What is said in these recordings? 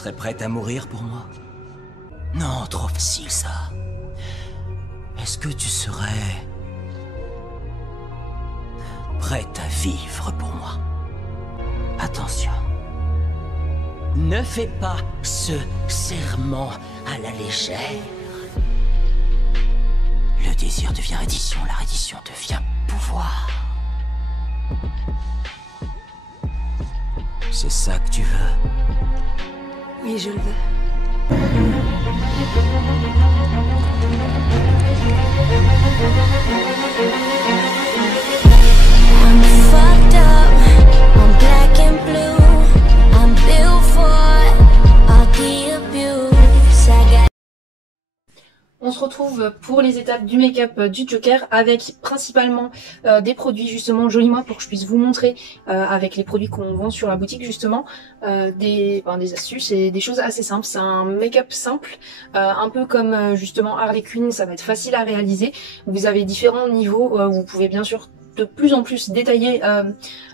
serais prête à mourir pour moi? Non, trop facile ça. Est-ce que tu serais prête à vivre pour moi? Attention. Ne fais pas ce serment à la légère. Le désir devient reddition, la reddition devient pouvoir. C'est ça que tu veux? Oui, je le veux. I'm fucked up, I'm black and blue, I'm built for all the abuse. I got. On se retrouve pour les étapes du make-up du Joker avec principalement des produits justement Joli Moi pour que je puisse vous montrer avec les produits qu'on vend sur la boutique justement des astuces et des choses assez simples. C'est un make-up simple, un peu comme justement Harley Quinn, ça va être facile à réaliser. Vous avez différents niveaux, vous pouvez bien sûr de plus en plus détailler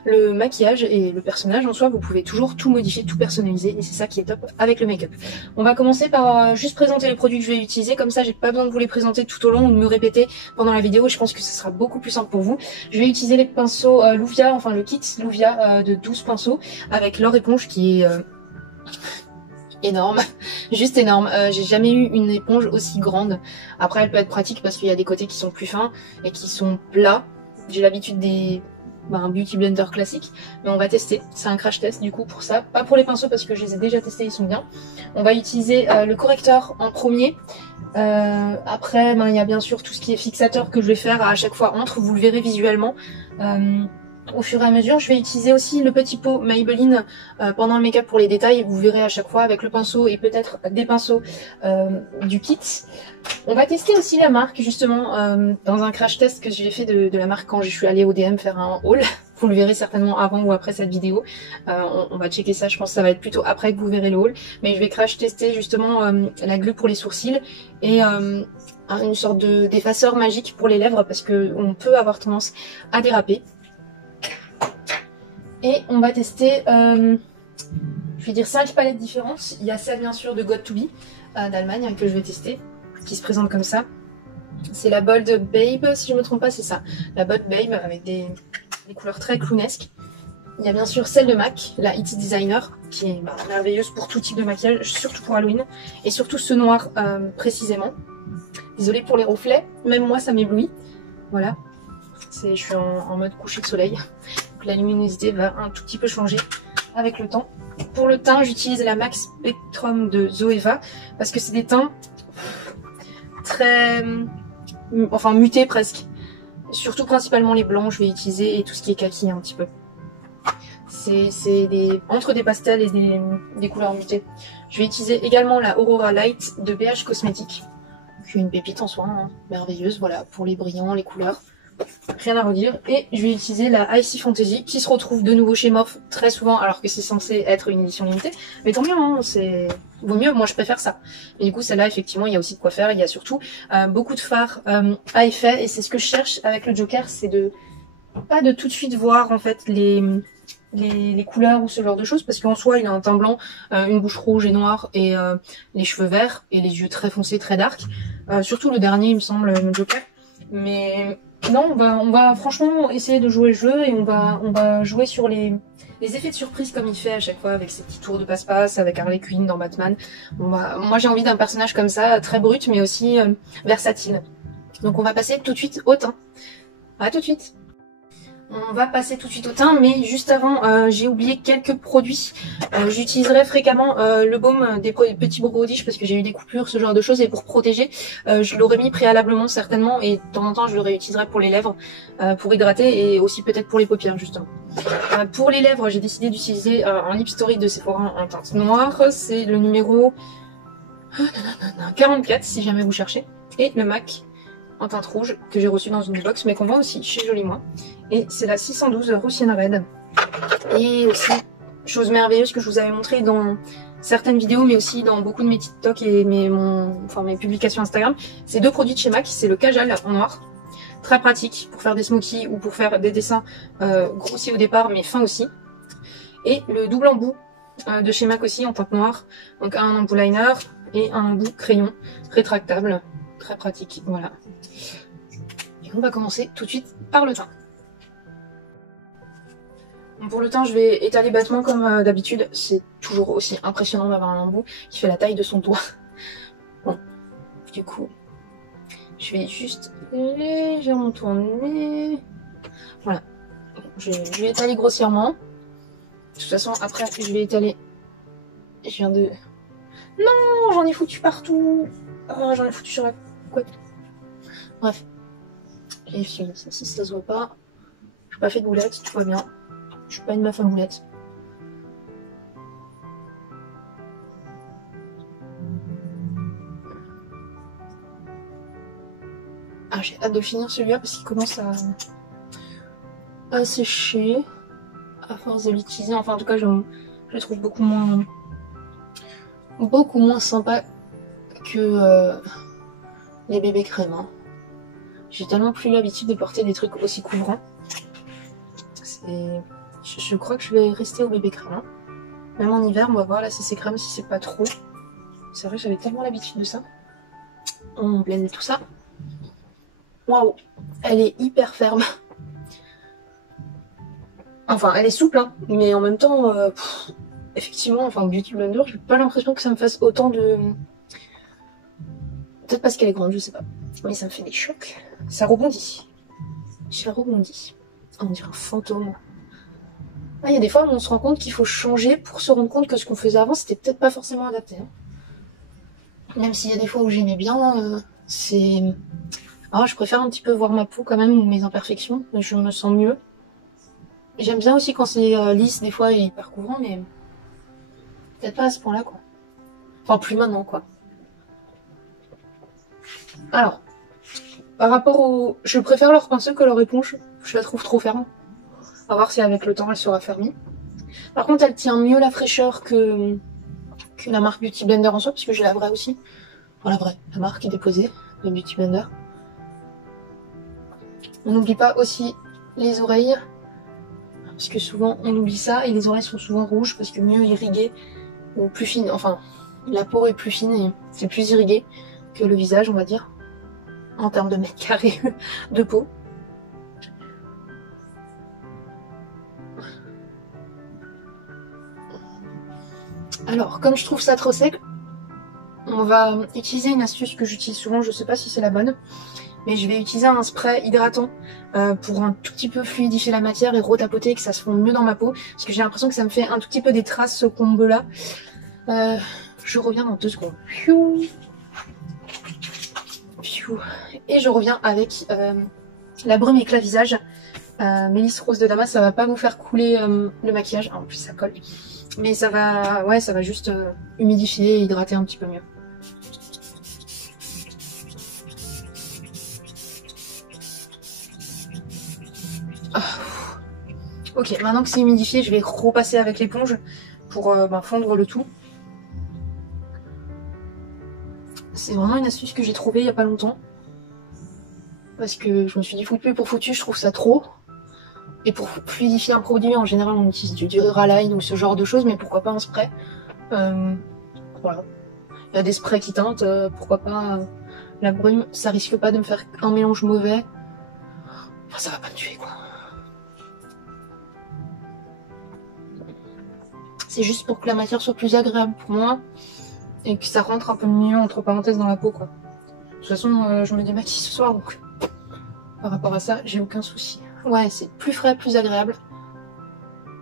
le maquillage et le personnage en soi, vous pouvez toujours tout modifier, tout personnaliser et c'est ça qui est top avec le make-up. On va commencer par juste présenter les produits que je vais utiliser, comme ça j'ai pas besoin de vous les présenter tout au long ou de me répéter pendant la vidéo, je pense que ce sera beaucoup plus simple pour vous. Je vais utiliser les pinceaux Louvia, enfin le kit Louvia de 12 pinceaux avec leur éponge qui est énorme, juste énorme. J'ai jamais eu une éponge aussi grande. Après elle peut être pratique parce qu'il y a des côtés qui sont plus fins et qui sont plats. J'ai l'habitude des un beauty blender classique, mais on va tester. C'est un crash test du coup pour ça. Pas pour les pinceaux parce que je les ai déjà testés, ils sont bien. On va utiliser le correcteur en premier. Après, il y a bien sûr tout ce qui est fixateur que je vais faire à chaque fois entre. Vous le verrez visuellement. Au fur et à mesure, je vais utiliser aussi le petit pot Maybelline pendant le make-up pour les détails. Vous verrez à chaque fois avec le pinceau et peut-être des pinceaux du kit. On va tester aussi la marque justement dans un crash test que j'ai fait de la marque quand je suis allée au DM faire un haul. Vous le verrez certainement avant ou après cette vidéo. On va checker ça, je pense que ça va être plutôt après que vous verrez le haul. Mais je vais crash tester justement la glue pour les sourcils et une sorte d'effaceur magique pour les lèvres parce que on peut avoir tendance à déraper. Et on va tester, je vais dire 5 palettes différentes. Il y a celle bien sûr de Got2b d'Allemagne que je vais tester, qui se présente comme ça. C'est la Bold Babe, si je ne me trompe pas, c'est ça. La Bold Babe avec des couleurs très clownesques. Il y a bien sûr celle de MAC, la It Designer, qui est merveilleuse pour tout type de maquillage, surtout pour Halloween. Et surtout ce noir précisément. Désolée pour les reflets, même moi ça m'éblouit. Voilà, je suis en mode coucher de soleil. La luminosité va un tout petit peu changer avec le temps. Pour le teint, j'utilise la MAC Spectrum de Zoeva parce que c'est des teints très, enfin mutés presque. Surtout principalement les blancs, je vais utiliser et tout ce qui est kaki un petit peu. C'est entre des pastels et des couleurs mutées. Je vais utiliser également la Aurora Light de BH Cosmetics, qui est une pépite en soi, hein, merveilleuse, voilà, pour les brillants, les couleurs. Rien à redire. Et je vais utiliser la Icy Fantasy qui se retrouve de nouveau chez Morphe très souvent alors que c'est censé être une édition limitée. Mais tant mieux, hein, vaut mieux, moi je préfère ça. Et du coup celle-là effectivement il y a aussi de quoi faire. Il y a surtout beaucoup de fards à effet et c'est ce que je cherche avec le Joker, c'est pas de tout de suite voir en fait les couleurs ou ce genre de choses parce qu'en soi il a un teint blanc, une bouche rouge et noire et les cheveux verts et les yeux très foncés, très dark. Surtout le dernier il me semble, le Joker. Mais non, on va franchement essayer de jouer le jeu et on va jouer sur les effets de surprise comme il fait à chaque fois avec ses petits tours de passe-passe, avec Harley Quinn dans Batman. Moi j'ai envie d'un personnage comme ça, très brut mais aussi versatile. Donc on va passer tout de suite au teint. À tout de suite. On va passer tout de suite au teint, mais juste avant, j'ai oublié quelques produits. J'utiliserai fréquemment le baume des petits brodiches parce que j'ai eu des coupures, ce genre de choses, et pour protéger, je l'aurais mis préalablement certainement, et de temps en temps je le réutiliserai pour les lèvres, pour hydrater, et aussi peut-être pour les paupières justement. Pour les lèvres, j'ai décidé d'utiliser un Lip Story de Sephora en teinte noire, c'est le numéro 44 si jamais vous cherchez, et le MAC en teinte rouge que j'ai reçu dans une box mais qu'on vend aussi chez Joli Moi, et c'est la 612 Russian Red. Et aussi chose merveilleuse que je vous avais montré dans certaines vidéos mais aussi dans beaucoup de mes TikTok et mes publications Instagram, c'est deux produits de chez MAC. C'est le Kajal en noir, très pratique pour faire des smokies ou pour faire des dessins grossiers au départ mais fins aussi, et le double embout de chez MAC aussi en teinte noire. Donc un embout liner et un embout crayon rétractable. Très pratique, voilà. Et on va commencer tout de suite par le teint. Bon, pour le teint, je vais étaler bêtement comme d'habitude. C'est toujours aussi impressionnant d'avoir un embout qui fait la taille de son doigt. Bon, du coup, je vais juste légèrement tourner. Voilà. Je vais étaler grossièrement. De toute façon, après, je vais étaler. Je viens de... Non, j'en ai foutu partout. Oh, j'en ai foutu sur la couette. Bref. J'ai fini. Ça, si ça se voit pas. J'ai pas fait de boulettes, tout va bien. Je suis pas une meuf à boulettes. Ah, j'ai hâte de finir celui-là parce qu'il commence à sécher. À force de l'utiliser. Enfin, en tout cas, je le trouve beaucoup moins sympa que les bébés crèmes. Hein. J'ai tellement plus l'habitude de porter des trucs aussi couvrants. Je crois que je vais rester au bébé crème. Hein. Même en hiver, on va voir là si c'est crème, si c'est pas trop. C'est vrai que j'avais tellement l'habitude de ça. On blende tout ça. Waouh, elle est hyper ferme. Enfin, elle est souple, hein, mais en même temps, effectivement, enfin, au Beauty Blender, j'ai pas l'impression que ça me fasse autant de... Peut-être parce qu'elle est grande, je sais pas. Mais ça me fait des chocs. Ça rebondit. Ça rebondit. On dirait un fantôme. Ah, il y a des fois où on se rend compte qu'il faut changer pour se rendre compte que ce qu'on faisait avant, c'était peut-être pas forcément adapté. Hein. Même s'il y a des fois où j'aimais bien, c'est... Ah, je préfère un petit peu voir ma peau quand même, ou mes imperfections. Je me sens mieux. J'aime bien aussi quand c'est lisse, des fois, et hyper couvrant, mais peut-être pas à ce point-là, quoi. Enfin, plus maintenant, quoi. Alors, par rapport au... Je préfère leur pinceau que leur éponge. Je la trouve trop ferme. On va voir si avec le temps, elle sera fermée. Par contre, elle tient mieux la fraîcheur que la marque Beauty Blender en soi, parce que j'ai la vraie aussi. Enfin, la vraie. La marque est déposée, le Beauty Blender. On n'oublie pas aussi les oreilles. Parce que souvent on oublie ça et les oreilles sont souvent rouges parce que mieux irriguées ou plus fines. Enfin, la peau est plus fine et c'est plus irrigué que le visage, on va dire, en termes de mètres carrés de peau. Alors, comme je trouve ça trop sec, on va utiliser une astuce que j'utilise souvent, je sais pas si c'est la bonne. Mais je vais utiliser un spray hydratant pour un tout petit peu fluidifier la matière et retapoter, que ça se fonde mieux dans ma peau. Parce que j'ai l'impression que ça me fait un tout petit peu des traces ce combo là. Je reviens dans 2 secondes. Et je reviens avec la brume éclat visage. Mélisse Rose de Damas, ça va pas vous faire couler le maquillage. En plus ça colle. Mais ça va, ouais, ça va juste humidifier et hydrater un petit peu mieux. Ok, maintenant que c'est humidifié, je vais repasser avec l'éponge pour fondre le tout. C'est vraiment une astuce que j'ai trouvée il n'y a pas longtemps. Parce que je me suis dit foutu pour foutu, je trouve ça trop. Et pour fluidifier un produit, en général, on utilise du Duraline ou ce genre de choses, mais pourquoi pas un spray. Voilà. Il y a des sprays qui teintent, pourquoi pas la brume. Ça risque pas de me faire un mélange mauvais. Enfin, ça va pas me tuer, quoi. C'est juste pour que la matière soit plus agréable pour moi et que ça rentre un peu mieux entre parenthèses dans la peau, quoi. De toute façon, je me démaquille ce soir, donc par rapport à ça, j'ai aucun souci. Ouais, c'est plus frais, plus agréable.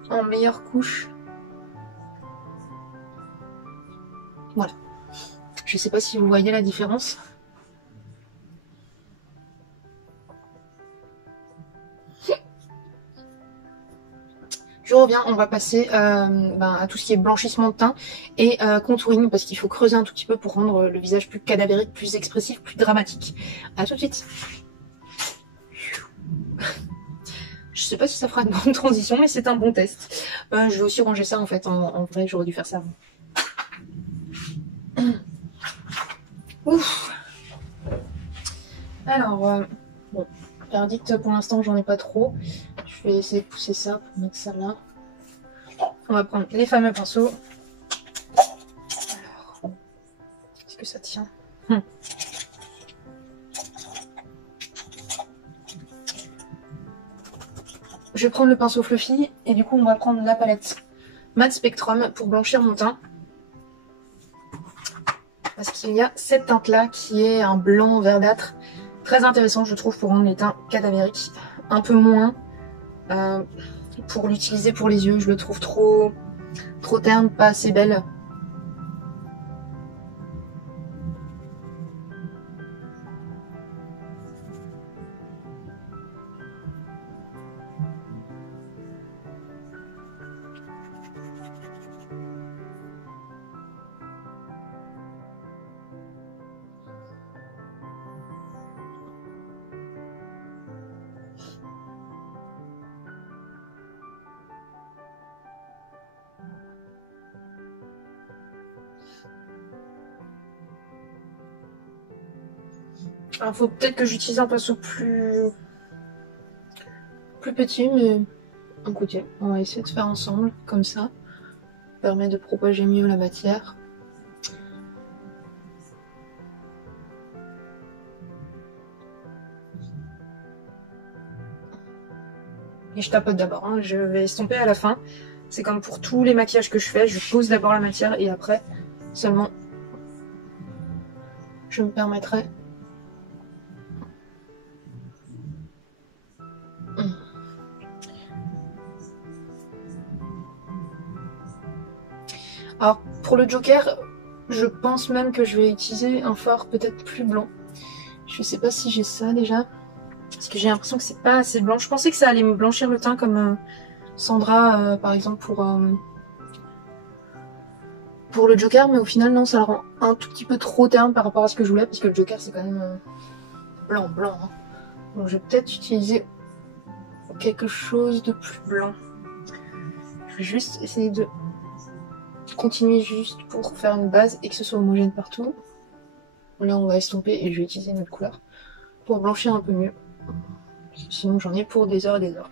En meilleure couche. Voilà. Je sais pas si vous voyez la différence. Je reviens, on va passer à tout ce qui est blanchissement de teint et contouring parce qu'il faut creuser un tout petit peu pour rendre le visage plus cadavérique, plus expressif, plus dramatique. A tout de suite. Je sais pas si ça fera une bonne transition, mais c'est un bon test. Je vais aussi ranger ça en fait. En vrai, j'aurais dû faire ça avant. Ouf. Alors, bon, verdict pour l'instant, j'en ai pas trop. Je vais essayer de pousser ça pour mettre ça là. On va prendre les fameux pinceaux. que ça tient. Je vais prendre le pinceau Fluffy et du coup on va prendre la palette Matte Spectrum pour blanchir mon teint. Parce qu'il y a cette teinte là qui est un blanc verdâtre. Très intéressant je trouve pour rendre les teints cadavériques. Un peu moins pour l'utiliser pour les yeux. Je le trouve trop terne, pas assez belle. Alors faut peut-être que j'utilise un pinceau plus petit, mais écoutez, on va essayer de faire ensemble, comme ça. Ça permet de propager mieux la matière. Et je tapote d'abord, hein. Je vais estomper à la fin. C'est comme pour tous les maquillages que je fais, je pose d'abord la matière et après seulement je me permettrai . Alors pour le Joker, je pense même que je vais utiliser un fard peut-être plus blanc. Je sais pas si j'ai ça déjà. Parce que j'ai l'impression que c'est pas assez blanc. Je pensais que ça allait me blanchir le teint comme Sandra par exemple pour le Joker. Mais au final non, ça le rend un tout petit peu trop terne par rapport à ce que je voulais. Parce que le Joker c'est quand même blanc. Hein. Donc je vais peut-être utiliser quelque chose de plus blanc. Je vais juste essayer de continuer juste pour faire une base et que ce soit homogène partout. Là on va estomper et je vais utiliser une autre couleur pour blanchir un peu mieux. Sinon j'en ai pour des heures et des heures.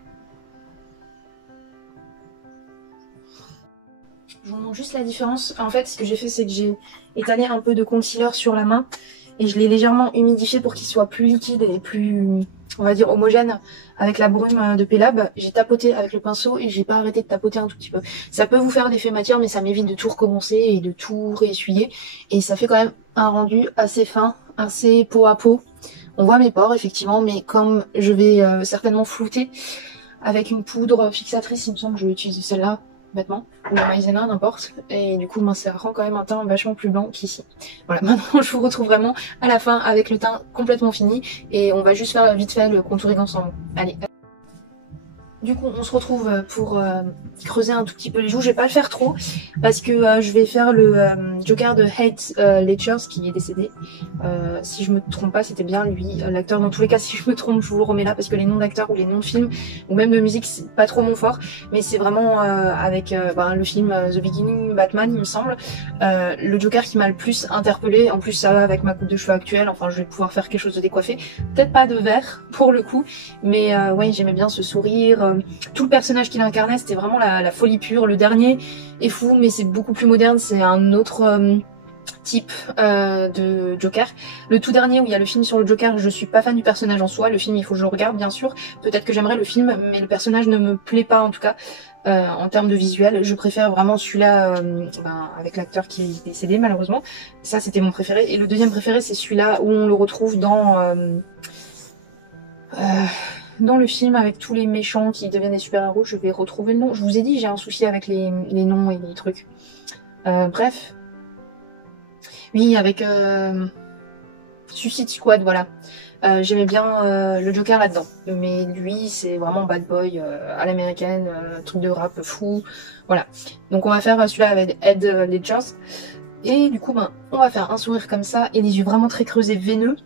Je vous montre juste la différence. En fait ce que j'ai fait c'est que j'ai étalé un peu de concealer sur la main et je l'ai légèrement humidifié pour qu'il soit plus liquide et plus, on va dire, homogène avec la brume de P-Lab. J'ai tapoté avec le pinceau et j'ai pas arrêté de tapoter un tout petit peu. Ça peut vous faire l'effet matière mais ça m'évite de tout recommencer et de tout réessuyer. Et ça fait quand même un rendu assez fin, assez peau à peau. On voit mes pores effectivement, mais comme je vais certainement flouter avec une poudre fixatrice, il me semble que je vais utiliser celle-là, bêtement, ou la maïzena, n'importe. Et du coup, ça rend quand même un teint vachement plus blanc qu'ici. Voilà, maintenant je vous retrouve vraiment à la fin avec le teint complètement fini. Et on va juste faire vite fait le contouring ensemble. Allez. Du coup, on se retrouve pour creuser un tout petit peu les joues. Je vais pas le faire trop parce que je vais faire le Joker de Heath Ledger qui est décédé. Si je me trompe pas, c'était bien lui, l'acteur. Dans tous les cas, si je me trompe, je vous le remets là parce que les noms d'acteurs ou les noms de films ou même de musique, c'est pas trop mon fort. Mais c'est vraiment avec le film The Beginning, Batman, il me semble, le Joker qui m'a le plus interpellé. En plus, ça va avec ma coupe de cheveux actuelle. Enfin, je vais pouvoir faire quelque chose de décoiffé. Peut-être pas de vert pour le coup, mais ouais, j'aimais bien ce sourire. Tout le personnage qu'il incarnait, c'était vraiment la folie pure. Le dernier est fou, mais c'est beaucoup plus moderne. C'est un autre type de Joker. Le tout dernier où il y a le film sur le Joker, je suis pas fan du personnage en soi. Le film, il faut que je le regarde bien sûr. Peut-être que j'aimerais le film, mais le personnage ne me plaît pas en tout cas. En termes de visuel, je préfère vraiment celui-là avec l'acteur qui est décédé malheureusement. Ça c'était mon préféré. Et le deuxième préféré c'est celui-là où on le retrouve dans le film avec tous les méchants qui deviennent des super-héros. Je vais retrouver le nom. Je vous ai dit, j'ai un souci avec les noms et les trucs. Bref. Oui, avec Suicide Squad, voilà. J'aimais bien le Joker là-dedans. Mais lui, c'est vraiment bad boy à l'américaine, truc de rap fou. Voilà. Donc on va faire celui-là avec Heath Ledger. Et du coup, on va faire un sourire comme ça et les yeux vraiment très creusés, veineux.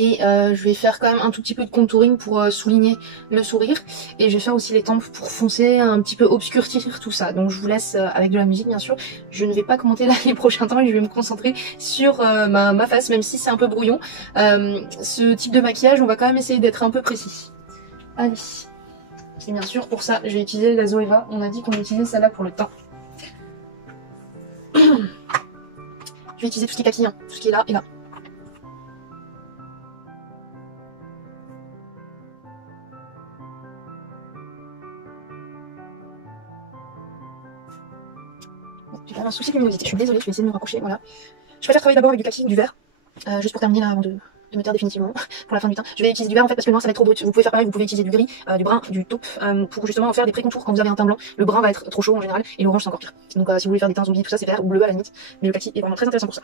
Et je vais faire quand même un tout petit peu de contouring pour souligner le sourire. Et je vais faire aussi les tempes pour foncer, un petit peu obscurcir tout ça. Donc je vous laisse avec de la musique bien sûr. Je ne vais pas commenter là les prochains temps et je vais me concentrer sur ma face, même si c'est un peu brouillon. Ce type de maquillage, on va quand même essayer d'être un peu précis. Allez. Et bien sûr pour ça, je vais utiliser la Zoeva. On a dit qu'on utilisait celle-là pour le teint. Je vais utiliser tout ce qui est kaki, hein, tout ce qui est là et là. Bon, j'ai quand même un souci de luminosité, je suis désolée, je vais essayer de me rapprocher, voilà. Je préfère travailler d'abord avec du kaki ou du vert, juste pour terminer là avant de me taire définitivement pour la fin du teint. Je vais utiliser du vert en fait parce que le noir ça va être trop brut. Vous pouvez faire pareil, vous pouvez utiliser du gris, du brun, du taupe pour justement faire des pré-contours quand vous avez un teint blanc. Le brun va être trop chaud en général et l'orange c'est encore pire. Donc si vous voulez faire des teints zombies tout ça c'est vert ou bleu à la limite. Mais le kaki est vraiment très intéressant pour ça.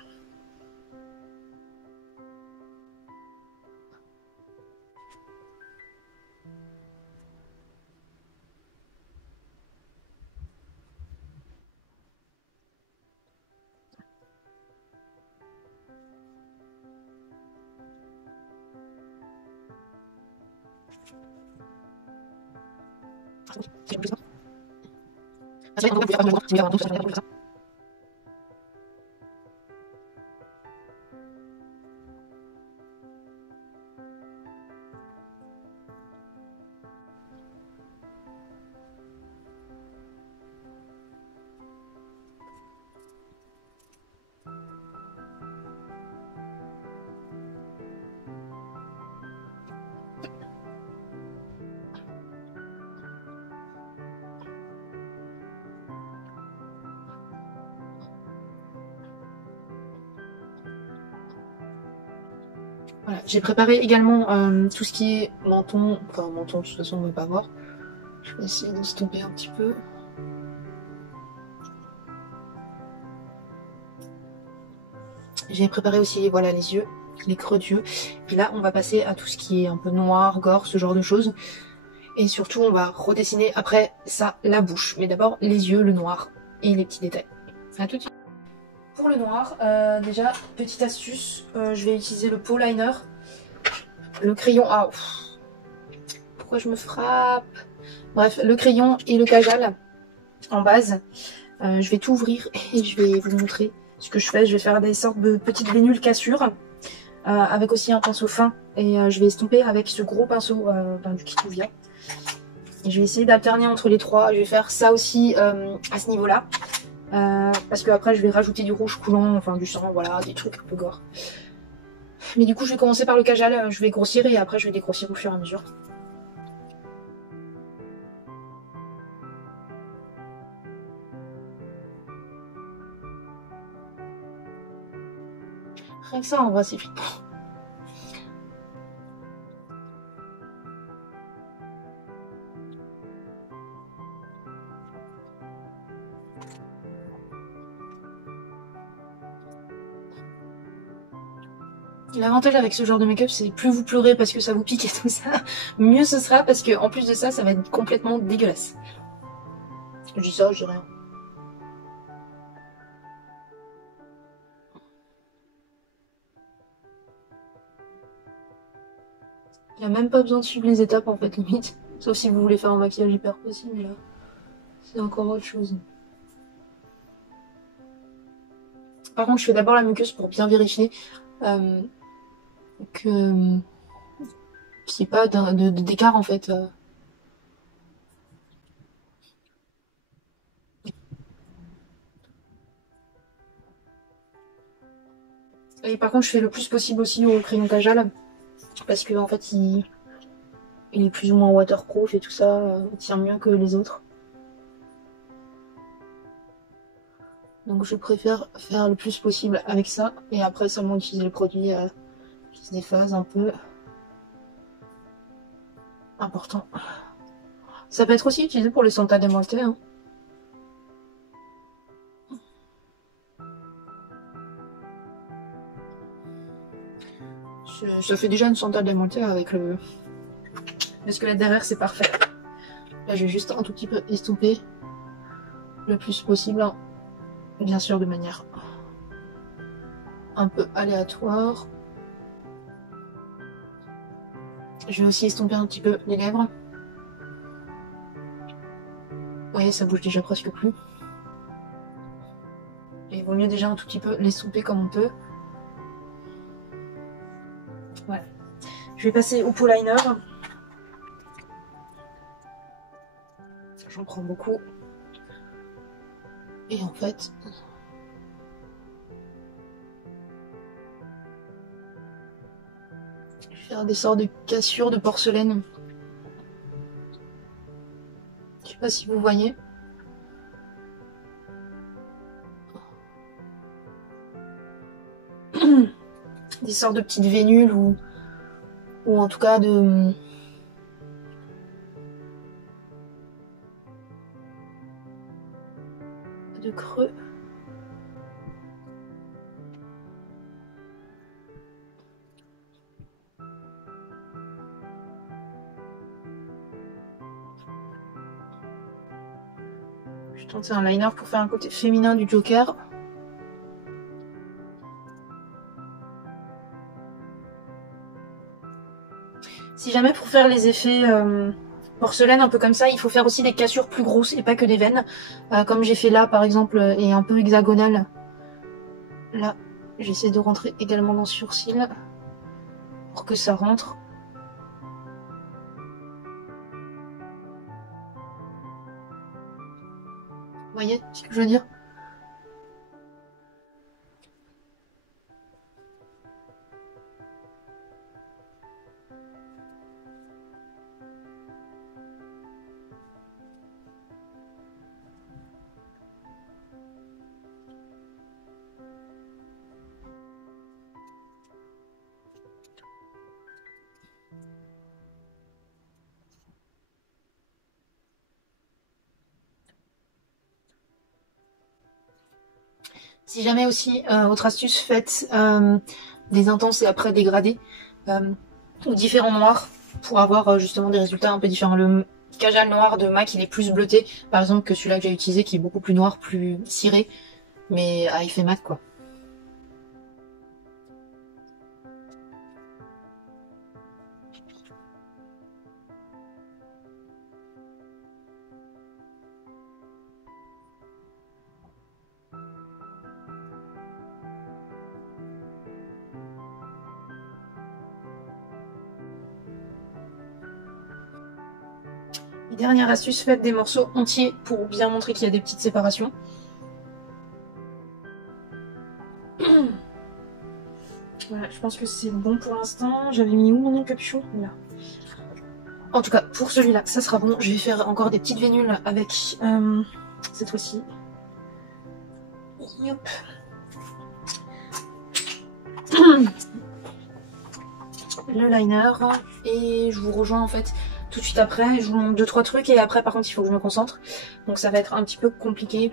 Voilà, j'ai préparé également tout ce qui est menton, enfin menton de toute façon on ne va pas voir. Je vais essayer de stopper un petit peu. J'ai préparé aussi voilà les yeux, les creux d'yeux. Puis là on va passer à tout ce qui est un peu noir, gore, ce genre de choses. Et surtout on va redessiner après ça la bouche. Mais d'abord les yeux, le noir et les petits détails. À tout de suite. Pour le noir, déjà, petite astuce, je vais utiliser le Pau Liner, le crayon, ah, pourquoi je me frappe? Bref, le crayon et le Kajal en base, je vais tout ouvrir et je vais vous montrer ce que je fais. Je vais faire des sortes de petites vénules cassures, avec aussi un pinceau fin, et je vais estomper avec ce gros pinceau du Kituvia. Et je vais essayer d'alterner entre les trois, je vais faire ça aussi à ce niveau-là. Parce que après je vais rajouter du rouge coulant, enfin du sang, voilà, des trucs un peu gore. Mais du coup je vais commencer par le Kajal, je vais grossir et après je vais dégrossir au fur et à mesure. Rien que ça en vrai c'est flippant. L'avantage avec ce genre de make-up, c'est plus vous pleurez parce que ça vous pique et tout ça, mieux ce sera parce que en plus de ça, ça va être complètement dégueulasse. Je dis ça, je dis rien. Il n'y a même pas besoin de suivre les étapes en fait, limite. Sauf si vous voulez faire un maquillage hyper précis, mais là, c'est encore autre chose. Par contre, je fais d'abord la muqueuse pour bien vérifier qu'il n'y ait pas d'écart en fait. Et par contre, je fais le plus possible aussi au crayon Kajal parce que en fait, il est plus ou moins waterproof et tout ça, il tient mieux que les autres. Donc je préfère faire le plus possible avec ça et après seulement utiliser le produit qui se déphase un peu. Important. Ça peut être aussi utilisé pour les Santa démontées. Hein. Ça fait déjà une Santa démontée avec le squelette derrière, c'est parfait. Là je vais juste un tout petit peu estomper le plus possible. Hein. Bien sûr de manière un peu aléatoire. Je vais aussi estomper un petit peu les lèvres. Vous voyez, ça bouge déjà presque plus. Et il vaut mieux déjà un tout petit peu l'estomper comme on peut. Voilà. Je vais passer au Pau Liner. J'en prends beaucoup. Et en fait, Je vais faire des sortes de cassures de porcelaine. Je sais pas si vous voyez. Des sortes de petites vénules ou en tout cas de creux. Je vais tenter un liner pour faire un côté féminin du Joker. Si jamais pour faire les effets porcelaine un peu comme ça, il faut faire aussi des cassures plus grosses et pas que des veines. Comme j'ai fait là par exemple et un peu hexagonal. Là, j'essaie de rentrer également dans le sourcil pour que ça rentre. Vous voyez ce que je veux dire? Si jamais aussi, autre astuce, faites des intenses et après dégradés ou différents noirs pour avoir justement des résultats un peu différents. Le Kajal noir de MAC il est plus bleuté par exemple que celui-là que j'ai utilisé qui est beaucoup plus noir, plus ciré mais à effet mat quoi. Et dernière astuce, faites des morceaux entiers pour bien montrer qu'il y a des petites séparations. Voilà, je pense que c'est bon pour l'instant. J'avais mis où mon capuchon? Là. En tout cas, pour celui-là, ça sera bon. Je vais faire encore des petites vénules avec cette fois-ci. Yop. Le liner. Et je vous rejoins en fait tout de suite après. Je vous montre 2-3 trucs et après par contre il faut que je me concentre. Donc ça va être un petit peu compliqué.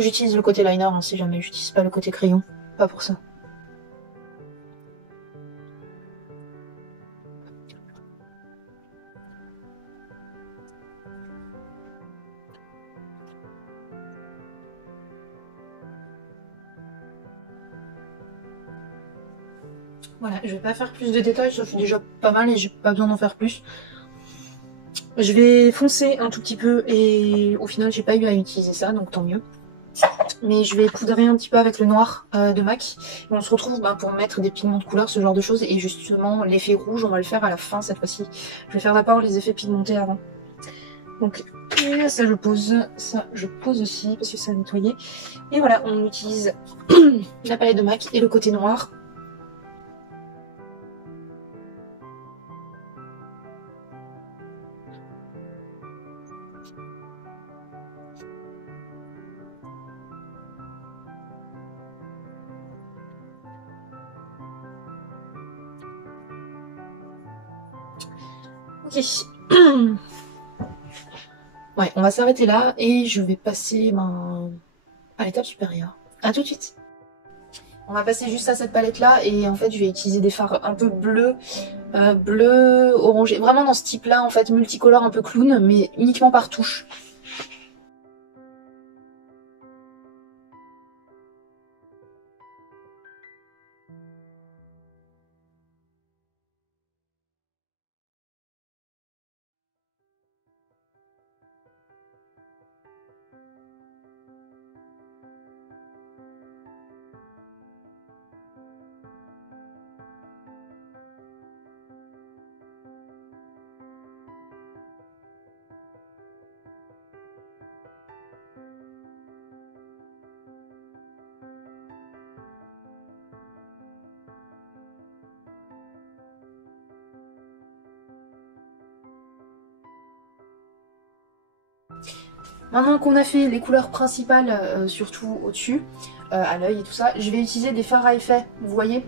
J'utilise le côté liner hein, si jamais j'utilise pas le côté crayon. Pas pour ça. Voilà, je vais pas faire plus de détails, ça fait déjà pas mal et j'ai pas besoin d'en faire plus. Je vais foncer un tout petit peu et au final j'ai pas eu à utiliser ça, donc tant mieux. Mais je vais poudrer un petit peu avec le noir de MAC. Et on se retrouve pour mettre des pigments de couleur, ce genre de choses. Et justement, l'effet rouge, on va le faire à la fin cette fois-ci. Je vais faire d'abord les effets pigmentés avant. Donc ça je pose aussi parce que ça a nettoyé. Et voilà, on utilise la palette de MAC et le côté noir. Ok. Ouais, on va s'arrêter là et je vais passer à l'étape supérieure. À tout de suite. On va passer juste à cette palette là et en fait je vais utiliser des fards un peu bleus, bleu, orangé, vraiment dans ce type là en fait multicolore un peu clown mais uniquement par touche. Maintenant qu'on a fait les couleurs principales, surtout au-dessus, à l'œil et tout ça, je vais utiliser des fards à effet, vous voyez.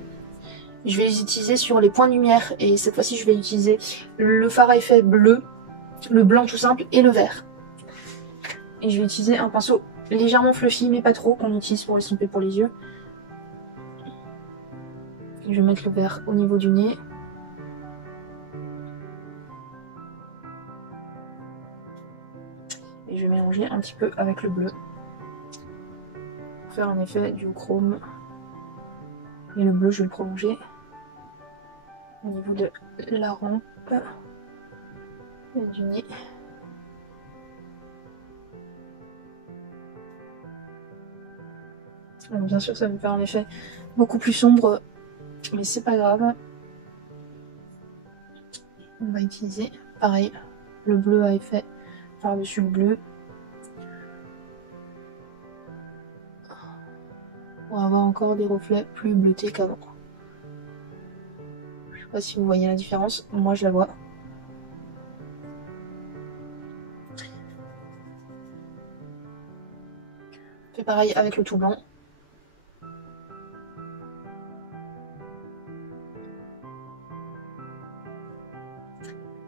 Je vais les utiliser sur les points de lumière et cette fois-ci je vais utiliser le fard à effet bleu, le blanc tout simple et le vert. Et je vais utiliser un pinceau légèrement fluffy mais pas trop, qu'on utilise pour estomper pour les yeux. Et je vais mettre le vert au niveau du nez. Et je vais mélanger un petit peu avec le bleu. Pour faire un effet duochrome. Et le bleu je vais le prolonger au niveau de la rampe et du nez. Bon, bien sûr ça va me faire un effet beaucoup plus sombre, mais c'est pas grave. On va utiliser pareil le bleu à effet par-dessus le bleu. On va avoir encore des reflets plus bleutés qu'avant. Je sais pas si vous voyez la différence, moi je la vois. On fait pareil avec le tout blanc.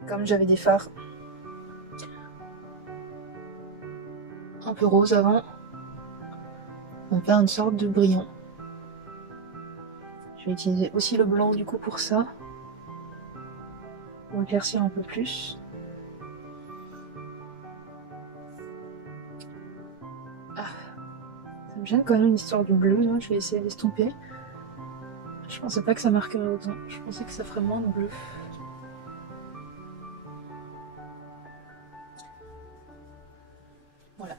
Comme j'avais des fards un peu roses avant, on va faire une sorte de brillant. Je vais utiliser aussi le blanc du coup pour ça, pour éclaircir un peu plus. Ah, ça me gêne quand même l'histoire du bleu, là. Je vais essayer d'estomper. Je pensais pas que ça marquerait autant, je pensais que ça ferait moins de bleu. Voilà.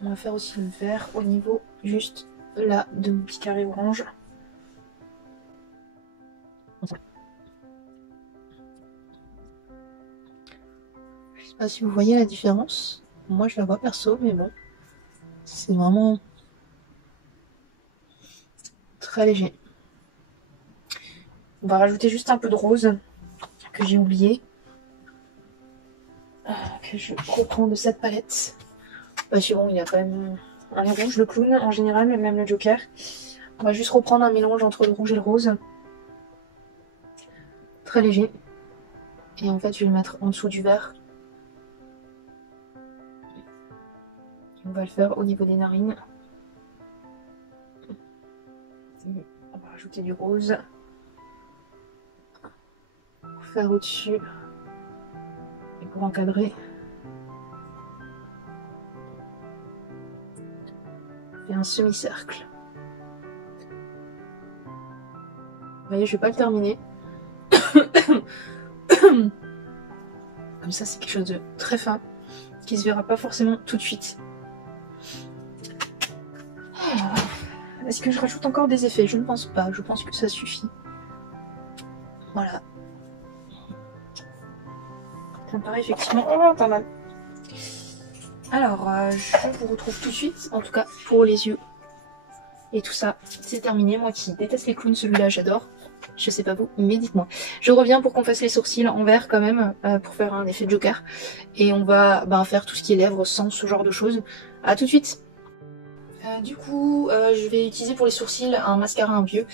On va faire aussi le vert au niveau juste là de mon petit carré orange. Je sais pas si vous voyez la différence. Moi je la vois perso, mais bon. C'est vraiment très léger. On va rajouter juste un peu de rose que j'ai oublié. Que je reprends de cette palette. Parce que bon, il y a quand même un rouge, le clown en général, mais même le Joker. On va juste reprendre un mélange entre le rouge et le rose. Très léger. Et en fait, je vais le mettre en dessous du vert. On va le faire au niveau des narines. On va rajouter du rose. Pour faire au-dessus. Et pour encadrer. Et un semi-cercle. Vous voyez, je vais pas le terminer. Comme ça, c'est quelque chose de très fin, qui se verra pas forcément tout de suite. Est-ce que je rajoute encore des effets? Je ne pense pas, je pense que ça suffit. Voilà. Ça me paraît effectivement pas mal. Alors, je vous retrouve tout de suite, en tout cas pour les yeux et tout ça, c'est terminé. Moi qui déteste les clowns, celui-là j'adore, je sais pas vous, mais dites-moi. Je reviens pour qu'on fasse les sourcils en vert quand même, pour faire un effet Joker, et on va faire tout ce qui est lèvres sans ce genre de choses. À tout de suite. Du coup, je vais utiliser pour les sourcils un mascara un vieux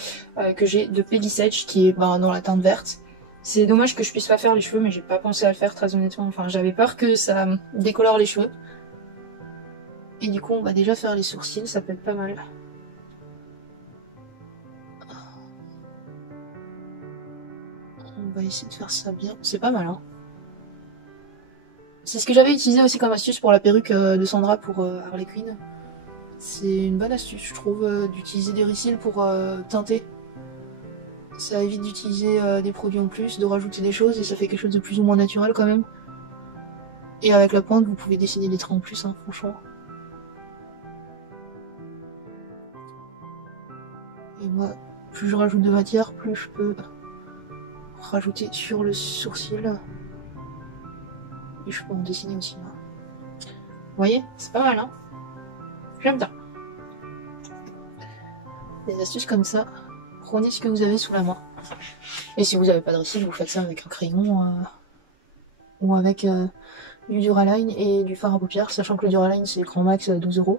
que j'ai de Peggy Sage qui est dans la teinte verte. C'est dommage que je puisse pas faire les cheveux, mais j'ai pas pensé à le faire très honnêtement, enfin j'avais peur que ça décolore les cheveux. Et du coup, on va déjà faire les sourcils, ça peut être pas mal. On va essayer de faire ça bien. C'est pas mal, hein. C'est ce que j'avais utilisé aussi comme astuce pour la perruque de Sandra pour Harley Quinn. C'est une bonne astuce, je trouve, d'utiliser des ricils pour teinter. Ça évite d'utiliser des produits en plus, de rajouter des choses, et ça fait quelque chose de plus ou moins naturel quand même. Et avec la pointe, vous pouvez dessiner des traits en plus, hein, franchement. Et moi, plus je rajoute de matière, plus je peux rajouter sur le sourcil. Et je peux en dessiner aussi. Là. Vous voyez, c'est pas mal, hein. J'aime bien. Des astuces comme ça, prenez ce que vous avez sous la main. Et si vous n'avez pas de ricil, vous faites ça avec un crayon ou avec du Duraline et du fard à paupières, sachant que le Duraline c'est grand max à 12 €.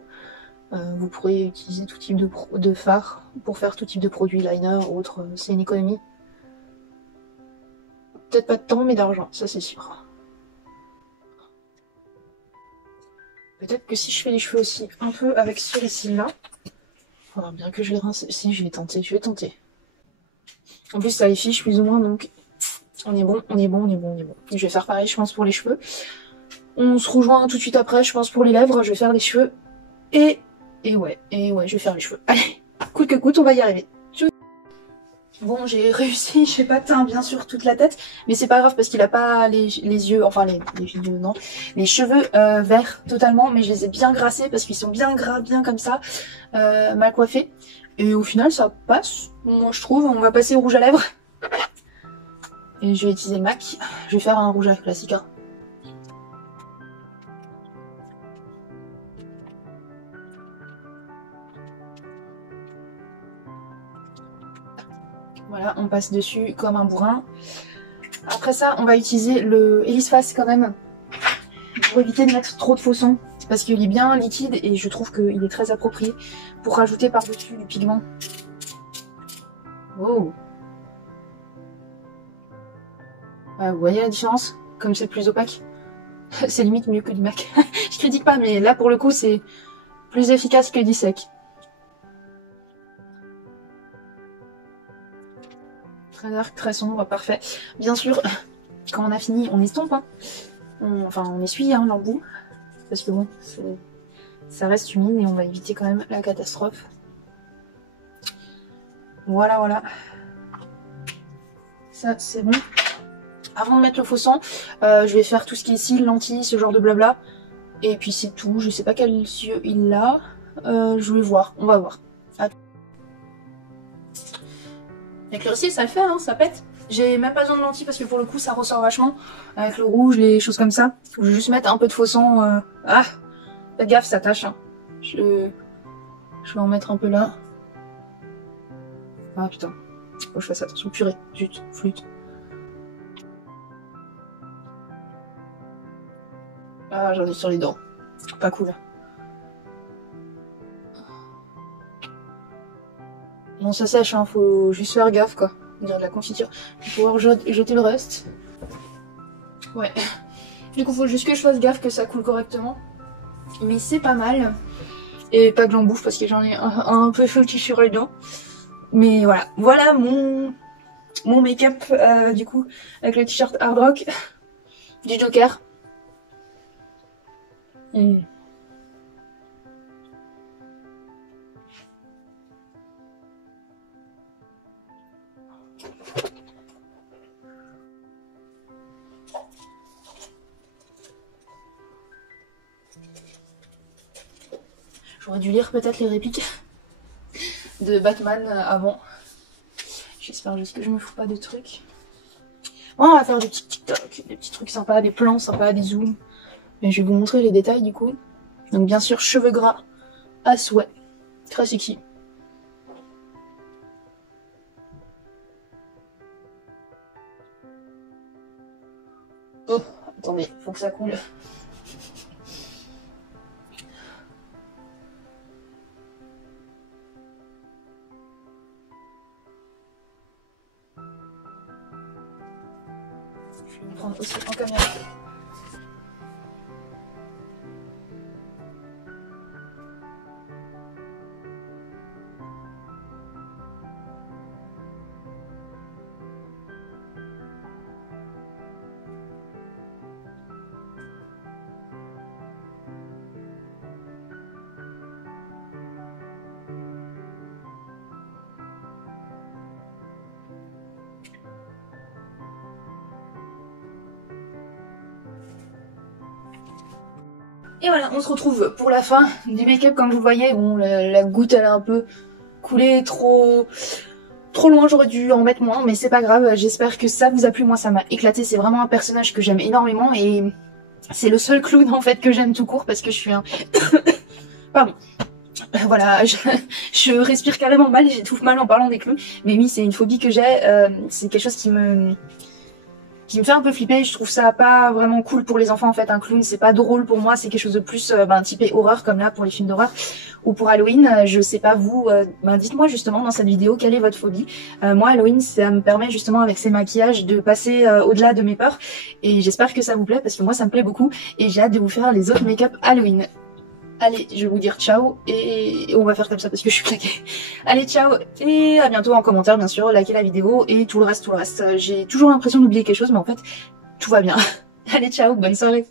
Vous pourrez utiliser tout type de fard pour faire tout type de produits, liner ou autre, c'est une économie. Peut-être pas de temps mais d'argent, ça c'est sûr. Peut-être que si je fais les cheveux aussi un peu avec ce récil là, alors bien que je les rince, si je vais tenter. En plus ça les fiche plus ou moins, donc on est bon. Je vais faire pareil je pense pour les cheveux. On se rejoint tout de suite après, je pense pour les lèvres, je vais faire les cheveux et ouais, je vais faire les cheveux. Allez, coûte que coûte, on va y arriver. Bon, j'ai réussi, j'ai pas teint bien sûr toute la tête, mais c'est pas grave parce qu'il a pas les yeux, enfin les yeux non, les cheveux verts totalement, mais je les ai bien grassés parce qu'ils sont bien gras, bien comme ça, mal coiffés. Et au final ça passe, moi je trouve. On va passer au rouge à lèvres. Et je vais utiliser le MAC, je vais faire un rouge à lèvres classique. Hein. Voilà, on passe dessus comme un bourrin. Après ça, on va utiliser le Elise Face quand même, pour éviter de mettre trop de faux son, parce qu'il est bien liquide et je trouve qu'il est très approprié pour rajouter par-dessus du pigment. Oh. Vous voyez la différence? Comme c'est plus opaque, c'est limite mieux que du MAC. Je critique pas, mais là pour le coup c'est plus efficace que du sec. Très dark, très sombre, parfait. Bien sûr, quand on a fini, on estompe, hein. On essuie hein, l'embout, parce que bon, ça reste humide et on va éviter quand même la catastrophe. Voilà. Ça, c'est bon. Avant de mettre le faux sang, je vais faire tout ce qui est cils, lentilles, ce genre de blabla. Et puis c'est tout, je sais pas quel yeux il a. Je vais voir, on va voir. Avec le récil ça le fait, hein, ça pète. J'ai même pas besoin de lentilles parce que pour le coup ça ressort vachement. Avec le rouge, les choses comme ça. Je vais juste mettre un peu de faux sang. Ah, faites gaffe, ça tâche. Hein. Je vais en mettre un peu là. Ah putain, faut que je fasse attention. Purée, zut, flûte. Ah, j'en ai sur les dents. Pas cool. Bon, ça sèche, hein, faut juste faire gaffe, quoi. Dire de la confiture. Pour pouvoir jeter le reste. Ouais. Du coup, faut juste que je fasse gaffe que ça coule correctement. Mais c'est pas mal. Et pas que j'en bouffe parce que j'en ai un peu petit sur les dents. Mais voilà. Voilà mon make-up, du coup, avec le t-shirt Hard Rock du Joker. J'aurais dû lire peut-être les répliques de Batman avant. J'espère juste que je me fous pas de trucs. Bon, on va faire des petits TikTok, des petits trucs sympas, des plans sympas, des zooms. Mais je vais vous montrer les détails du coup. Donc bien sûr, cheveux gras à souhait. Très sexy. Oh, attendez, faut que ça coule. Je vais me prendre aussi en caméra. Et voilà, on se retrouve pour la fin du make-up. Comme vous voyez, bon, la goutte elle a un peu coulé trop loin, j'aurais dû en mettre moins, mais c'est pas grave. J'espère que ça vous a plu, moi ça m'a éclaté. C'est vraiment un personnage que j'aime énormément et c'est le seul clown en fait que j'aime tout court parce que je suis un... Pardon. Voilà, je respire carrément mal, j'étouffe mal en parlant des clowns. Mais oui, c'est une phobie que j'ai, c'est quelque chose qui qui me fait un peu flipper. Je trouve ça pas vraiment cool pour les enfants en fait. Un clown c'est pas drôle pour moi, c'est quelque chose de plus typé horreur comme là pour les films d'horreur ou pour Halloween. Je sais pas vous, dites-moi justement dans cette vidéo quelle est votre phobie. Moi Halloween ça me permet justement avec ces maquillages de passer au-delà de mes peurs et j'espère que ça vous plaît parce que moi ça me plaît beaucoup et j'ai hâte de vous faire les autres make-up Halloween. Allez, je vais vous dire ciao et on va faire comme ça parce que je suis claquée. Allez, ciao et à bientôt en commentaire bien sûr, likez la vidéo et tout le reste. J'ai toujours l'impression d'oublier quelque chose mais en fait tout va bien. Allez, ciao, bonne soirée.